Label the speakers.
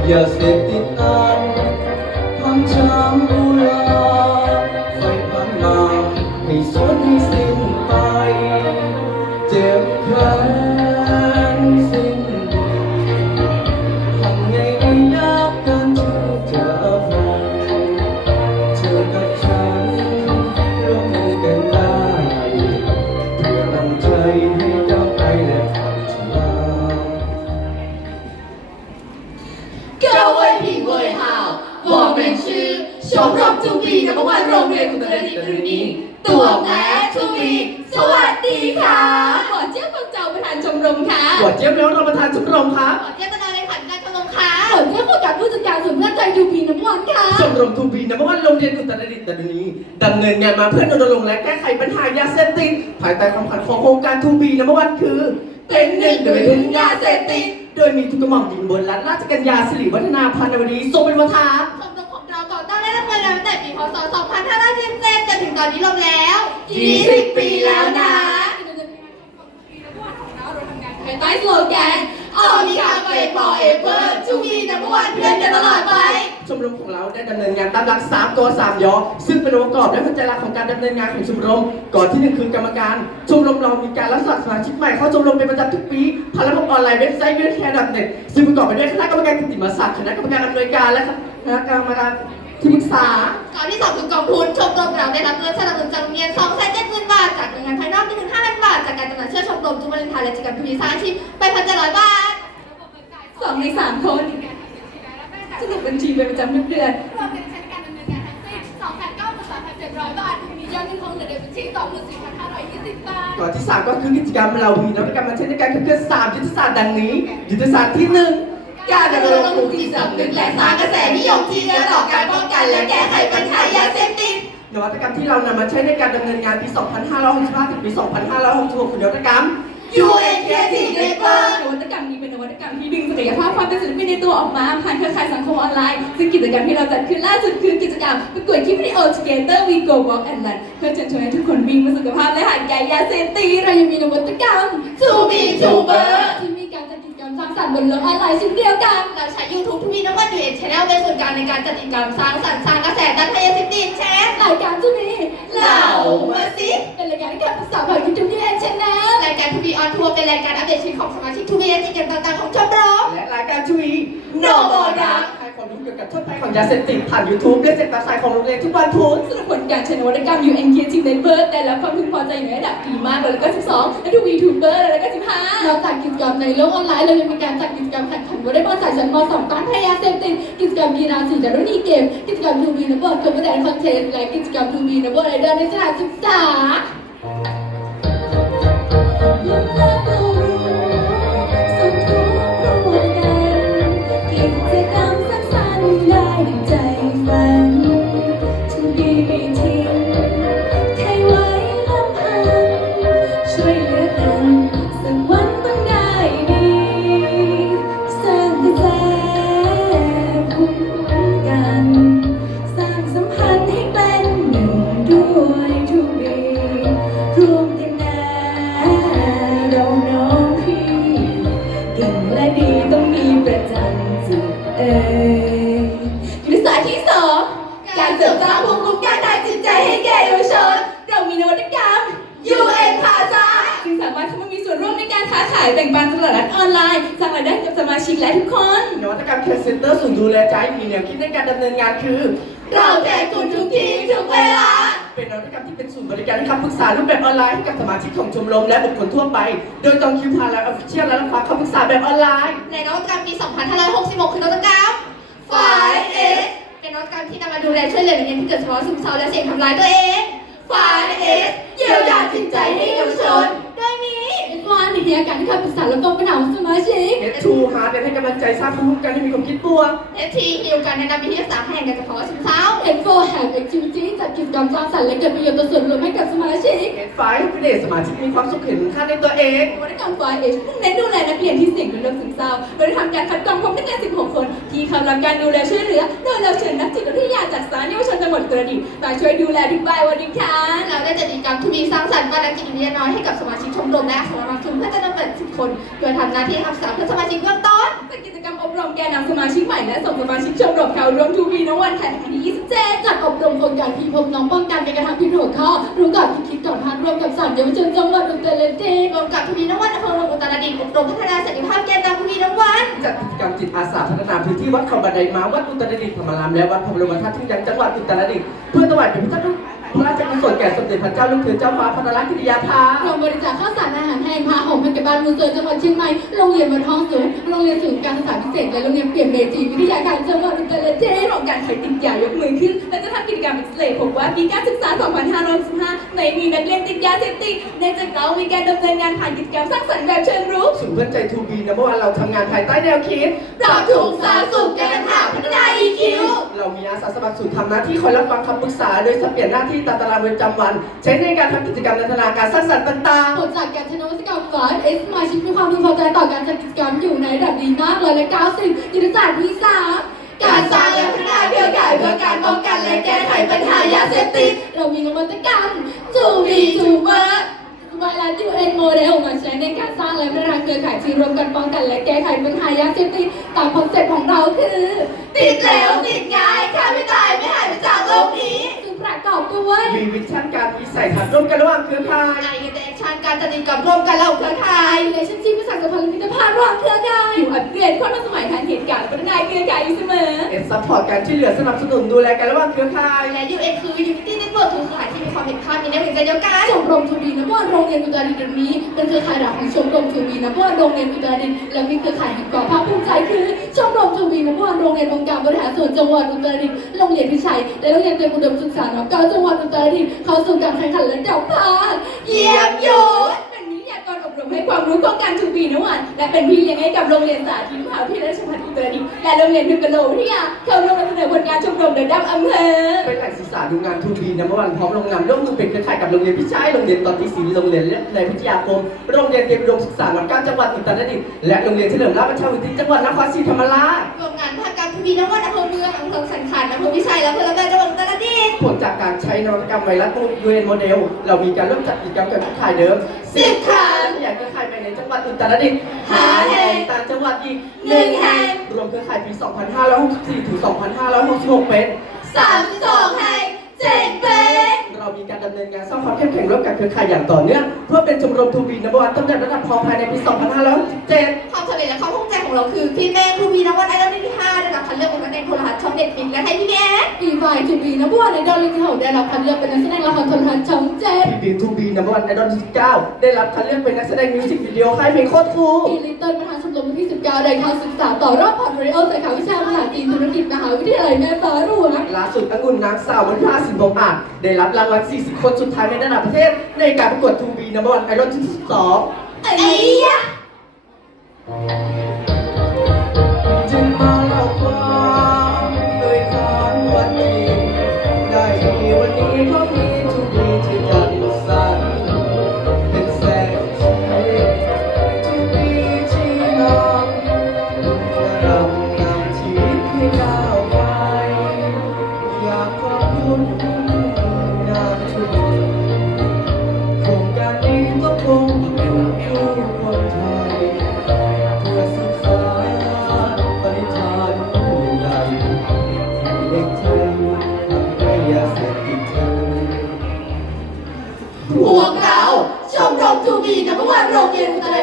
Speaker 1: อย่าเสพติดนั้นทำช้ำอุราไฟพันมาให้สูญให้สิ้นไปเจ็บแค้นสิ้นดีทำไงไม่ยากกันที่จะฟังเธอกับฉันร่วมมือกันได้เพื่อนำใจให้ก้าวไปและผ่านฉลา
Speaker 2: 各位评委好，我们是ชมรมทูบีนับวันโรงเรียนอุตรดิตถ์รุ่นนี้ตัวแม่ทูบีสวัสดีค่ะหมอเจี๊ยบปังเจ้าประธานชมรมค่ะ
Speaker 1: หัวเจี๊ยบแล้วรองประธานชมรมครับ
Speaker 2: หมอเจี๊ยบประธานเลขาธิการชมรมค่ะหมอเจี๊ยบผู้จัดผู้จัดการศูนย์เพื่อนใจทูบีนับวันค่ะ
Speaker 1: ชมรมทูบีนับวันโรงเรียนอุตรดิตถ์รุ่นนี้ดำเนินงานมาเพื่อรณรงค์และแก้ไขปัญหายาเสพติดภายใต้คำขวัญของโครงการทูบีนับวันคือ
Speaker 2: เป็นหนึ่งโดยไม่พึ่งยาเสพติด
Speaker 1: โดยมีทุกกระหม่อมหญิงบนรัตนราชกัญญาสิริวัฒนาพานวดีทรงเป็นประธาน
Speaker 2: ชมรมของเราก่อตั้งได้ดำเนินงานตั้งแต่ปีพ.ศ. 2517จนถึงตอนนี้รวมแล้ว20 ปีแล้วนะภายใต้สโลแกน All we have is forever to be number one เพื่อนกันตลอดไป
Speaker 1: ชมรมของเราได้ดำเนินงานตามหลัก3 ก 3 ยซึ่งเป็นองค์ประกอบและพัฒนาของการดำเนินงานของชมรมก่อนที่1คือกรรมการชมรมเรามีการรับสมัครสมาชิกใหม่เข้าชมรมเป็นประจำทุกปีผ่านระบบออนไลน์เว็บไซต์youthcare.net ซึ่งประกอบไปด้วยคณะกรรมการกิตติมศักดิ์คณะกรรมการอำนวยการและคณะกรรมการที่ปรึกษาก
Speaker 2: องที่2คือกองทุนชมรมเราได้รับเงินสนับสนุนจากโรงเรียน 270,000 บาทจากหน่วยงานภายนอก 1,500 บาทจากการจำหน่ายเสื้อชมรมทุกวันเลนไทน์และกิจกรรมทุนสร้างอาชีพไป 1,700 บาท
Speaker 3: 2 ใน 3 คนสรุปบัญชีเป็นประจำทุกเดือน
Speaker 2: รวมเป็นใช้ในการดำเนินงานทั้งสิ้น 293,700 บาทมียอดเงินคงเหลือในบัญชี 24,520 บาท
Speaker 1: ก่อนที่3ก็คือกิจกรรมเรามีนวัตกรรมมาใช้ในการขับเคลื่อน3ยุทธศาสตร์ดังนี้ยุทธศาสตร์ที่1
Speaker 2: การดำรงปลูกจิตสำนึกและสร้างกระแสนิยมที่เดินต่อการป้องกันและแก้ไขปัญหายาเสพติด
Speaker 1: นวัตกรรมที่เรานำมาใช้ในการดำเนินงานปี 2565 ถึงปี 2566 คือนวัตกรรม
Speaker 2: UN Creative Network
Speaker 3: นวัตกรรมนี้เป็นนวัตกรรมที่ดึงศักยภาพความเป็นศิลปินในตัวออกมาผ่านเครือข่ายสังคมออนไลน์ซึ่งกิจกรรมที่เราจัดขึ้นล่าสุดคือกิจกรรมประกวดคลิปวิดีโอ Together We Go Walk and Run เพื่อเชิญชวนให้ทุกคนวิ่งเพื่อสุขภาพและห่างไกลยาเสพติด
Speaker 2: เรายังมีนวัตกรรม To Be Tuber
Speaker 3: ที่มีการจัดกิจกรรมสร้างสรรค์บนโลกออนไลน์เช่นเดียวกัน
Speaker 2: เราใช้ YouTube ทูบีนับวัน UN Channel เป็นส่วนกลางในการจัดกิจกรรมสร้างสรรค์สร้างกระแสด้านยาเสพติดแชร์
Speaker 3: รายการจะมี
Speaker 2: เหล่ามาสิ
Speaker 3: เป็นรายการที่การศึกษาผ่าน YouTube UN Channel
Speaker 2: รายการทูบีออนทัวร์เป็นรายการอัปเดตชีวิตของสมาชิกทูบีและกิจกรรมต่างๆของชมรม
Speaker 1: และรายการทูบี
Speaker 2: โนโบดัก
Speaker 1: ให้ความรู้เกี่ยวกับโทษภัยของยาเสพติดผ่าน YouTube และเจ็ดตาสายของโรงเรียนทุกวันพุธ
Speaker 3: สำหรับผลการใช้นวัตกรรม UN Creative Network ได้รับความพึงพอใจในระดับดีมากเลยก็12และทูบีทูเบอร์เลยก็15เราจัดกิจกรรมในโลกออนไลน์เรายังมีการจัดกิจกรรมแข่งขันวอลเลย์บอลสายชั้นม.2 ต้านภัยยาเสพติดกิจกรรมกีฬาสีดารุณีเกมกิจกรรมทูบีนับวันคอมพิวเตอร์คอนเทนต์และกิจกรรมทูบีนับวันไรเดอร์ในสถานศึกษายุทธศาสตร์ที่ 2การเสริมสร้างภูมิคุ้มกันทางจิตใจให้แก่เยาวชนเรามีนวัตกรรม UN Plaza ซึ่งสามารถเข้ามามีส่วนร่วมในการค้าขายแบ่งปันตลาดออนไลน์สร้างรายได้กับสมาชิกและทุกคน
Speaker 1: นวัตกรรม Care Center ศูนย์ดูแลใจมีแนวคิดในการดำเนินงานคือ
Speaker 2: เราแจกคุณทุกทีทุกเวลา
Speaker 1: เป็นนวัตกรรมที่เป็นศูนย์บริการคำปรึกษารูปแบบออนไลน์ให้กับสมาชิกของชมรมและบุคคลทั่วไปโดยจองคิวผ่านไลน์ Official และรับฟังคำปรึกษาแบบออนไลน์
Speaker 2: ในนวัตกรรมปี 2566 คือนวัตกรรม 5S เป็นนวัตกรรมที่นำมาดูแลช่วยเหลือนักเรียนที่เกิดภาวะซึมเศร้าและเสี่ยงทำร้ายตัวเอง 5S เยียวยาจิตใจให้เยาวชนโดยมี
Speaker 3: 1มีอาการที่คำปรึกษาและฟังปัญหาของสมาชิก
Speaker 1: 2Heart ให้กำลังใจสร้างภูมิคุ้มกันที่มีความคิดบวก
Speaker 2: 3ฮิวการแนะนำวิทยาศาสตร์ให้แก่ภาวะซึมเศร้า
Speaker 3: 4 Have Activity จัดกิจกรรมสร้างสรรค์และเกิดประโยชน์ต่อส่วนรวมให้กับสมาชิก
Speaker 1: 5ให้เด็กสมาชิกมีความสุขเห็นคุณค่าในตัวเอง
Speaker 3: นวัตกรรม 5H มุ่งเน้นดูแลนักเรียนที่เสี่ยงเป็นโรคซึมเศร้าโดยทำการคัดกรองพบนักเรียน16 คนที่เข้ารับการดูแลช่วยเหลือโดยเราเชิญนักจิตวิทยาจากศาลเยาวชนจังหวัดอุตรดิตถ์มาช่วยดูแลทุกบ่ายวันนี้ค่ะ
Speaker 2: เราได้จัดกิจกรรมทูบีสร้างสรรค์มานักจิตวิทยาน้อยให้กับสมาชิกชมรมและสมาชิกเพื่อจะนำเปิด10 คนโดยทำหน้าที่ทำสารเพื่อสมาชิกเบื้องต้น
Speaker 3: เป็นกิจกรรมอบรรมแกนนำสมาชิกใหม่และส่งสมาชิกชมรมเขาร่วมทูบีนวันแข่งขันที่27จัดอบรมโครงการพีพบน้องป้องกันการกระทำผิดหัวข้อรู้ก่อนคิดก่อนพลาดร่วมกับศาลเยาวชนจังหวัดอุตรดิตถ์
Speaker 2: รวมกับทูบีนวันอำเภอเมืองอุตรดิตถ์อบรมพัฒนาศักยภาพแกนนำทูบีนวัน
Speaker 1: จัดกิจกรรมจิตอาสาพัฒนาพื้นที่วัดเขาบันไดม้าวัดอุตรดิตถ์ธรรมารามและวัดพระบรมธาตุทุ่งยันจังหวัดอุตรดิตถ์เพื่อถวายเป็นพระราชกุศลแก่สมเด็จพระเจ้าลูกเธอเจ้าฟ้าพันรัตนกิติยาภา
Speaker 3: โรงบริจาคข้าวสารอาหารแห้งพาห่มให้แก่บ้านมูลเสือจังหวัดเชียงใหม่โรงเรียนวัดท้องสูงโรงเรียนศูนย์การศึกษาพิเศษและโรงเรียนเปลี่ยนเมจีวิทยาการจังหวัดอุตรดิตถ์โครงการใครติดยายกมือขึ้นและจะทำกิจกรรมเอ็กซเรย์พบว่าปีการศึกษา 2565ไม่มีนักเรียนติดยาเสพติดเนื่องจากเรามีการดำเนินงานผ่านกิจกรรมสร้างสรรค์แบบเชิงรุก
Speaker 1: ศูนย์เพื่อนใจทูบีนะเมื่อวานเราทำงานภายใต้แนวคิด
Speaker 2: ปรับถูกสาสุขแก้ปัญหาพัฒนา EQ
Speaker 1: เรามีอาสาสมัครศูนย์ทำหน้าที่คอยรับฟังคำปรึกษาโดยสับเปลี่ยนหน้าที่ตามตารางประจำวัน ใช้ในการทำกิจกรรมนันทนาการสร้างสรรค์ต่าง
Speaker 3: ผลจากการใช้นวัตกรรมฟ้าสมาชิกมีความพึงพอใจต่อการจัดกิจกรรมอยู่ในระดับดีมากเลยและ90ยุทธศาสตร์ที่3
Speaker 2: การสร้างและพัฒนาเครือข่ายเพื่อการป้องกันและแก้ไขปัญหายาเสพติด
Speaker 3: เรามีนวัตกรรม 2B 2Work ไวรัส UN โมเดลมาใช้ในการสร้างและพัฒนาเครือข่ายที่รวมกันป้องกันและแก้ไขปัญหายาเสพติดตามคอนเซ็ปต์ของเราคือ
Speaker 2: ติดแล้วติดง่ายฆ่าไม่ตายไม่หายไปจากโลกนี้
Speaker 3: ซึ่งประกอบด้วย
Speaker 1: ๆ มีวิชั่นการมีใส่ถัดร่วมกันระหว่างเครือข่าย
Speaker 2: ไอเดชันการจัดกิจกรรมร่วมกันระหว่างเครือข่าย
Speaker 3: relationship ภาษาสัมพันธ์และมิตรภาพระหว่างเครือข่ายอยู่อัปเกรดความทันสมัยทางเหตุการณ์และพัฒนาเครือข่ายอยู่เสมอ
Speaker 1: เอ็นซัพพอร์ตการช่วยเหลือสนับสนุนดูแลกันระหว่างเครือข่าย
Speaker 2: และ UN คือ Unity Network คือเครือข่ายที่มีความเห็นภาพมีแนวเห็นใจเดียวกัน
Speaker 3: ชมรมทูบีนบวรโรงเรียนอุตรดิตถ์นี้เป็นเครือข่ายหลักของชมรมทูบีนบวรโรงเรียนอุตรดิตถ์และมีเครือข่ายแห่งความภาคภูมิใจคือชมรมทูบีนบวรโรงเรียนองค์การบริหารส่วนจังหวัดอุตรดิตถ์โรงเรียนพิชัยและโรงเรียนเตรียมอุดมศึกษาน้อมเกล้าจังหวัดอุตรดิตถ์เข้าสู่การแข่งขันระดับภาค
Speaker 2: เยี่ยมยศ
Speaker 3: เป็นวิทยากรอบรมให้ความรู้โครงการทูบีนวันและเป็นพี่เลี้ยงให้กับโรงเรียนสาธิตมหาวิทยาลัยราชภัฏอุตรดิตถ์และโรงเรียนพิมพ์กะโหลวิทยาเข้าร่วมนำเสนอผลงานชมรมระดับอำเภอ
Speaker 1: เป็นแหล่งศึกษาดูงานทูบีนะเมื่อวานพร้อมลงนามร่วมมือเป็นเครือข่ายกับโรงเรียนพิชัยโรงเรียนตอนที่4โรงเรียนในพิทยาคมโรงเรียนเตรียมอุดมศึกษาน้อมเกล้าจังหวัดอุตรดิตถ์และโรงเรียนเฉลิมราชประชาวิทยาจังหวัดนครศรีธรรมราช
Speaker 2: รวมงานภาคการทูบีนวันอำเภอเมืองอำเภอสันขันอำเภอพิชัยและอำเภอละแมจังหวัดอุตรดิตถ์
Speaker 1: ผลจากการใช้นวัตกรรมไวรัส UN โมเดลเรามีการเริ่มจัดกิจกรรมกับเครือข่ายเดิม
Speaker 2: 10 ครั้ง
Speaker 1: อยากเครือข่ายไปในจังหวัดอุตรดิตถ์
Speaker 2: 5 แห่ง
Speaker 1: ต่างจังหวัดอีก
Speaker 2: 1 แห่ง
Speaker 1: รวมเครือข่ายปี 2564 ถึง 2566 เป็น
Speaker 2: 32 แห่ง 7 เป็น
Speaker 1: เรามีการดำเนินงานสร้างความเข้มแข็งร่วมกับเครือข่ายอย่างต่อเนื่องเพื่อเป็นชมรมทูบีนับวันต้นแบบระดับพอภายในปี 2567
Speaker 2: ความสำเร็จและความภูมิใจของเราคือพี่แม่ทูบีนวันอันดับที่5ระดับคัดเลือกเป็นนักแสดงโทรทัศน์ช่องเด็ดฟินและไทยพีบีเอส
Speaker 3: ปีฝ่ายทูบีนบวรในดอนลิงที่6ได้รับคัดเลือกเป็นนักแสดงละครโทรทัศน์ช่อง7
Speaker 1: พี่บีมทูบีนับวันในดอนที่9ได้รับคัดเลือกเป็นนักแสดงมิวสิกวิดีโอค่ายเพลงโคตรคูล
Speaker 3: ปีลิตเติ้ลประธานชมรมวันที่19ได้เข้าศึกษาต่อรอบพอร์ตโฟลิโอสาขาวิชาภาษาจีนธุรกิจมหาวิทยาลัยแม่ฟ้าหลวง
Speaker 1: ล่าสุดองุ่นนางสาวมณฑาสินบงอาจได้รับรางวัล 40 คนสุดท้ายในระดับประเทศในการประกวดทูบีนับวันไอดอลที่12
Speaker 2: ไอ้ยะ
Speaker 1: จึงมาเล่าความโดยความวันนี้ได้มีวันนี้เพราะมีทูบีที่จัดสรรเป็นแสงชีวิตทูบีที่นำและรำนำชีวิตให้ก้าวไปอยากขอบคุณงานทูบีโครงการนี้ก็คงเป็นผู้คนไทย เพื่อศึกษาปริธานผู้ใหญ่เด็กไทยไม่ยาเสพติดเธอ
Speaker 2: พวกเราชมรมทูบีนวันโรงเรียนอุตร